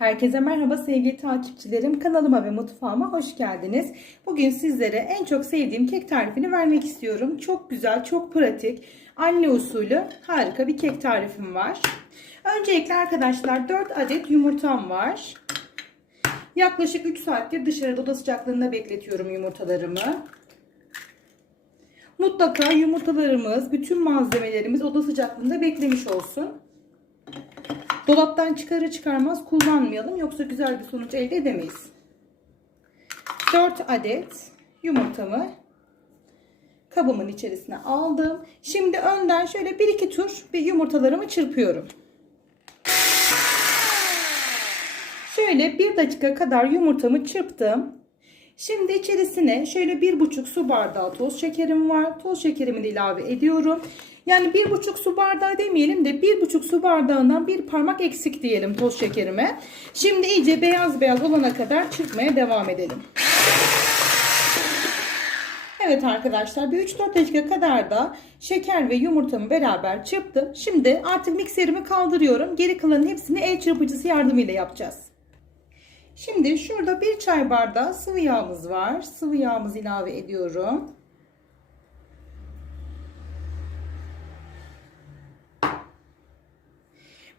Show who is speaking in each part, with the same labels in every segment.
Speaker 1: Herkese merhaba sevgili takipçilerim. Kanalıma ve mutfağıma hoş geldiniz. Bugün sizlere en çok sevdiğim kek tarifini vermek istiyorum. Çok güzel, çok pratik, anne usulü harika bir kek tarifim var. Öncelikle arkadaşlar 4 adet yumurtam var. Yaklaşık 3 saattir dışarıda oda sıcaklığında bekletiyorum yumurtalarımı. Mutlaka yumurtalarımız, bütün malzemelerimiz oda sıcaklığında beklemiş olsun. Dolaptan çıkarır çıkarmaz kullanmayalım. Yoksa güzel bir sonuç elde edemeyiz. 4 adet yumurtamı kabımın içerisine aldım. Şimdi önden şöyle 1-2 tur bir yumurtalarımı çırpıyorum. Şöyle 1 dakika kadar yumurtamı çırptım. Şimdi içerisine şöyle 1,5 su bardağı toz şekerim var. Toz şekerimi de ilave ediyorum. Yani bir buçuk su bardağı demeyelim de bir buçuk su bardağından bir parmak eksik diyelim toz şekerime. Şimdi iyice beyaz beyaz olana kadar çırpmaya devam edelim. Evet arkadaşlar bir 3-4 dakika kadar da şeker ve yumurtamı beraber çırptım. Şimdi artık mikserimi kaldırıyorum. Geri kalanın hepsini el çırpıcısı yardımıyla yapacağız. Şimdi şurada bir çay bardağı sıvı yağımız var. Sıvı yağımızı ilave ediyorum.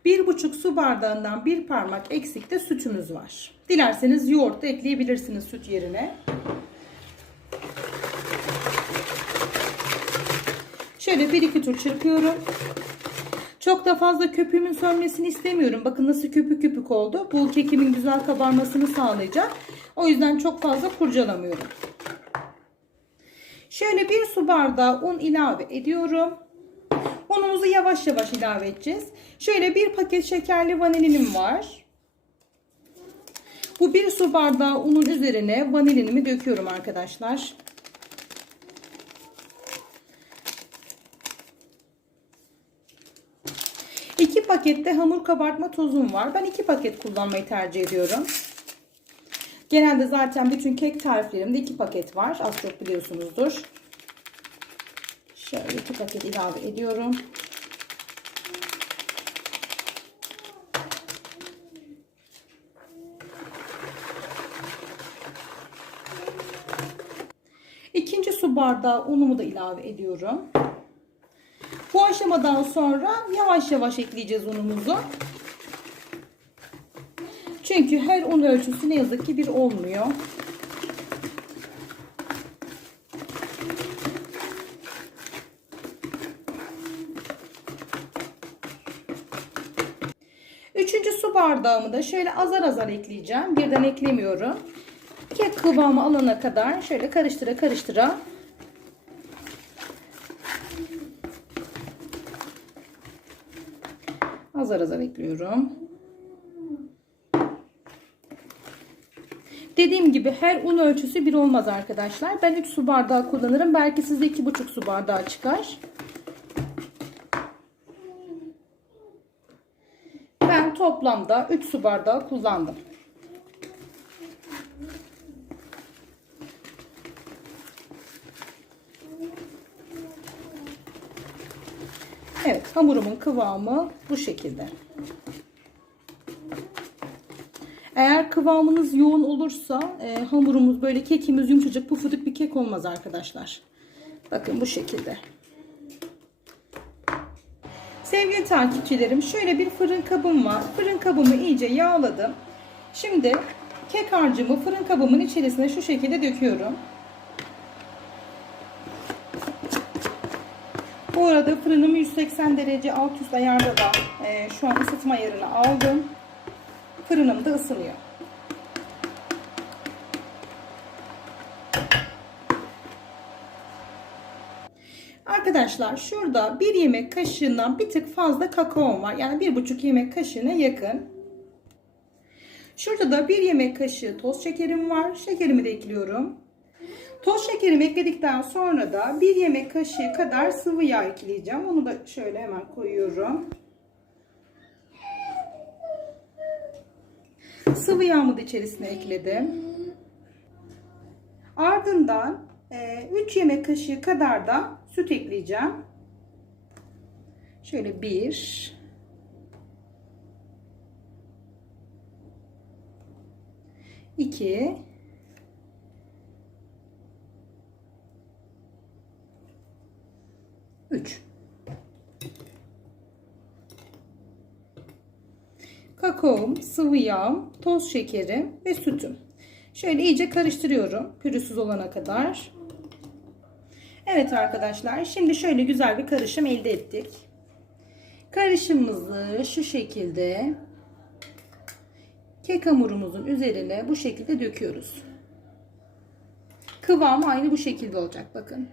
Speaker 1: Bir buçuk su bardağından bir parmak eksikte sütümüz var. Dilerseniz yoğurt da ekleyebilirsiniz süt yerine. Şöyle bir iki tur çırpıyorum. Çok da fazla köpüğümün sönmesini istemiyorum. Bakın nasıl köpük köpük oldu. Bu kekimin güzel kabarmasını sağlayacak. O yüzden çok fazla kurcalamıyorum. Şöyle bir su bardağı un ilave ediyorum. Unumuzu yavaş yavaş ilave edeceğiz. Şöyle bir paket şekerli vanilinim var. Bu bir su bardağı unun üzerine vanilinimi döküyorum arkadaşlar. İki pakette hamur kabartma tozum var. Ben iki paket kullanmayı tercih ediyorum. Genelde zaten bütün kek tariflerimde iki paket var. Az çok biliyorsunuzdur. İki paket ilave ediyorum. İkinci su bardağı unumu da ilave ediyorum. Bu aşamadan sonra yavaş yavaş ekleyeceğiz unumuzu. Çünkü her un ölçüsü ne yazık ki bir olmuyor. Üçüncü su bardağımı da şöyle azar azar ekleyeceğim. Birden eklemiyorum. Kek kıvamı alana kadar şöyle karıştıra karıştıra azar azar ekliyorum. Dediğim gibi her un ölçüsü bir olmaz arkadaşlar. Ben 3 su bardağı kullanırım. Belki sizde 2,5 su bardağı çıkar. Ben toplamda 3 su bardağı kullandım. Evet hamurumun kıvamı bu şekilde. Eğer kıvamınız yoğun olursa e, hamurumuz böyle kekimiz yumuşacık pufuduk bir kek olmaz arkadaşlar. Bakın bu şekilde. Sevgili takipçilerim şöyle bir fırın kabım var. Fırın kabımı iyice yağladım. Şimdi kek harcımı fırın kabımın içerisine şu şekilde döküyorum. Bu arada fırınımı 180 derece alt üst ayarda da e, şu an ısıtma ayarını aldım. Fırınım da ısınıyor. Arkadaşlar şurada bir yemek kaşığından bir tık fazla kakaom var. Yani bir buçuk yemek kaşığına yakın. Şurada da bir yemek kaşığı toz şekerim var. Şekerimi de ekliyorum. Toz şekerimi ekledikten sonra da bir yemek kaşığı kadar sıvı yağ ekleyeceğim. Onu da şöyle hemen koyuyorum. Sıvı yağımı da içerisine ekledim. Ardından 3 yemek kaşığı kadar da süt ekleyeceğim. Şöyle 1 2 3 Kakaom, sıvı yağım, toz şekeri ve sütüm. Şöyle iyice karıştırıyorum pürüzsüz olana kadar. Evet arkadaşlar şimdi şöyle güzel bir karışım elde ettik. Karışımımızı şu şekilde kek hamurumuzun üzerine bu şekilde döküyoruz. Kıvamı aynı bu şekilde olacak bakın.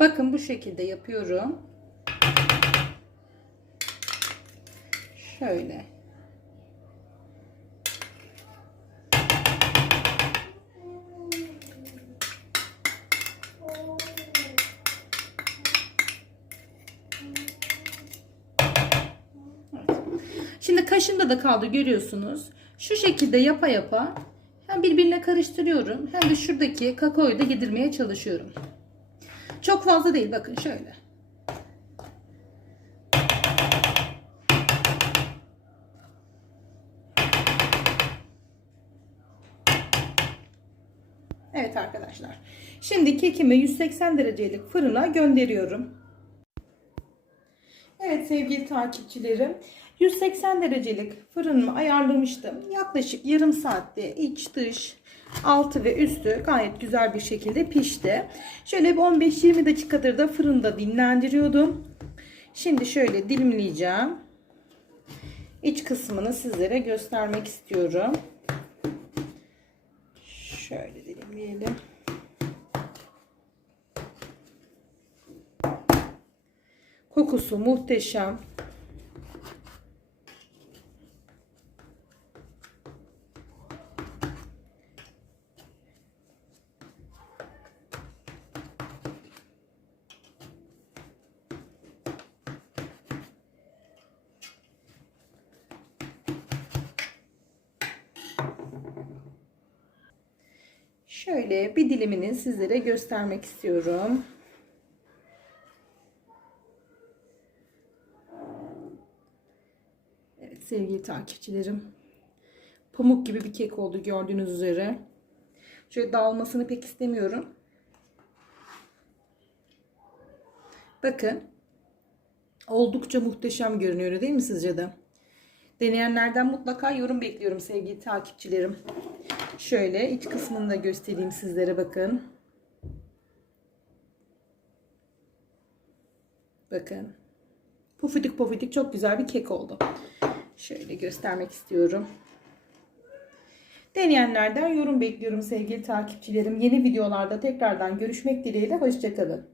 Speaker 1: Bakın bu şekilde yapıyorum. Şöyle. Şimdi kaşımda da kaldı görüyorsunuz. Şu şekilde yapa yapa hem birbirine karıştırıyorum hem de şuradaki kakaoyu da yedirmeye çalışıyorum. Çok fazla değil bakın şöyle. Evet arkadaşlar. Şimdi kekimi 180 derecelik fırına gönderiyorum. Evet sevgili takipçilerim. 180 derecelik fırınımı ayarlamıştım. Yaklaşık yarım saatte iç dış altı ve üstü gayet güzel bir şekilde pişti. Şöyle bir 15-20 dakikadır da fırında dinlendiriyordum. Şimdi şöyle dilimleyeceğim. İç kısmını sizlere göstermek istiyorum. Şöyle dilimleyelim. Kokusu muhteşem. Şöyle bir dilimini sizlere göstermek istiyorum. Evet sevgili takipçilerim. Pamuk gibi bir kek oldu gördüğünüz üzere. Şöyle dağılmasını pek istemiyorum. Bakın. Oldukça muhteşem görünüyor değil mi sizce de? Deneyenlerden mutlaka yorum bekliyorum sevgili takipçilerim. Şöyle iç kısmını da göstereyim sizlere bakın. Bakın. Pufidik pufidik çok güzel bir kek oldu. Şöyle göstermek istiyorum. Deneyenlerden yorum bekliyorum sevgili takipçilerim. Yeni videolarda tekrardan görüşmek dileğiyle. Hoşçakalın.